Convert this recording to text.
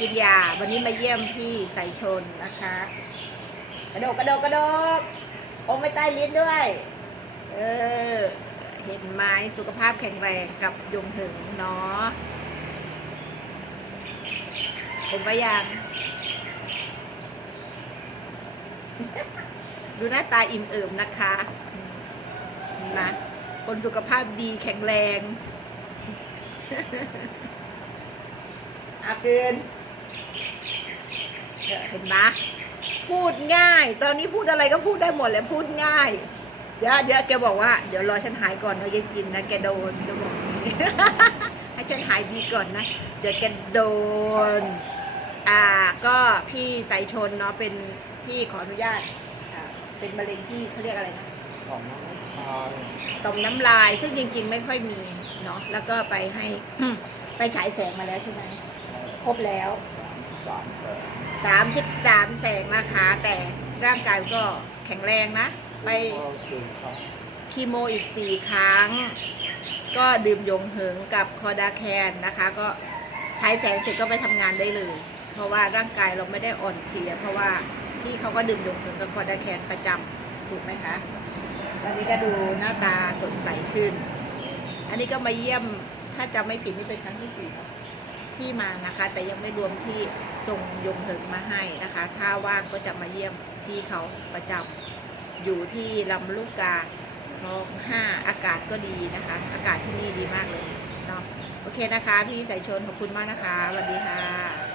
กินยา วันนี้มาเยี่ยมพี่สายชนนะคะ กระโดดกระโดดกระโดดอมไปใต้ลิ้นด้วย เออ เห็นไหมสุขภาพแข็งแรงกับยงถึงเนาะผมไปยัง ดูหน้าตาอิ่มเอิบนะคะนไหมคนสุขภาพดีแข็งแรงอาเกิน เนี่ยเห็นไหมพูดง่าย ตอนนี้พูดอะไรก็พูดได้หมดเลยพูดง่าย เดี๋ยวเดี๋ยวแกบอกว่า เดี๋ยวรอฉันหายก่อนนะแกกินนะแกโดนแกบอกอย่างนี้ให้ฉันหายดีก่อนนะ เดี๋ยวแกโดน อ่า ก็พี่สายชนเนาะเป็นพี่ขออนุญาตอ่าเป็นมะเร็งที่เขาเรียกอะไรนะของน้ำชาต่อมน้ำลาย ซึ่งจริง ๆ ไม่ค่อยมีเนาะแล้วก็ไปให้ ไปฉายแสงมาแล้วใช่ไหมครบแล้ว สามแปดสามสิบสามแสงนะคะ แต่ร่างกายก็แข็งแรงนะ ไปสี่ครั้งคีโมอีกสี่ครั้ง ก็ดื่มยงเหิงกับคอดาแคนนะคะ ก็ใช้แสงเสร็จก็ไปทำงานได้เลย เพราะว่าร่างกายเราไม่ได้อ่อนเพลีย เพราะว่าพี่เขาก็ดื่มยงเหิงกับคอดาแคนประจำถูกไหมคะวันนี้ก็ดูหน้าตาสดใสขึ้น อันนี้ก็มาเยี่ยมถ้าจำไม่ผิดนี่เป็นครั้งที่สี่เนอะ ที่มานะคะ แต่ยังไม่รวมที่ส่งยมเพิงมาให้นะคะ ถ้าว่างก็จะมาเยี่ยมพี่เขาประจำอยู่ที่ลำลูกกาคลองห้าอากาศก็ดีนะคะ อากาศที่นี่ดีมากเลยเนาะโอเคนะคะ พี่สายชนขอบคุณมากนะคะสวัสดีค่ะ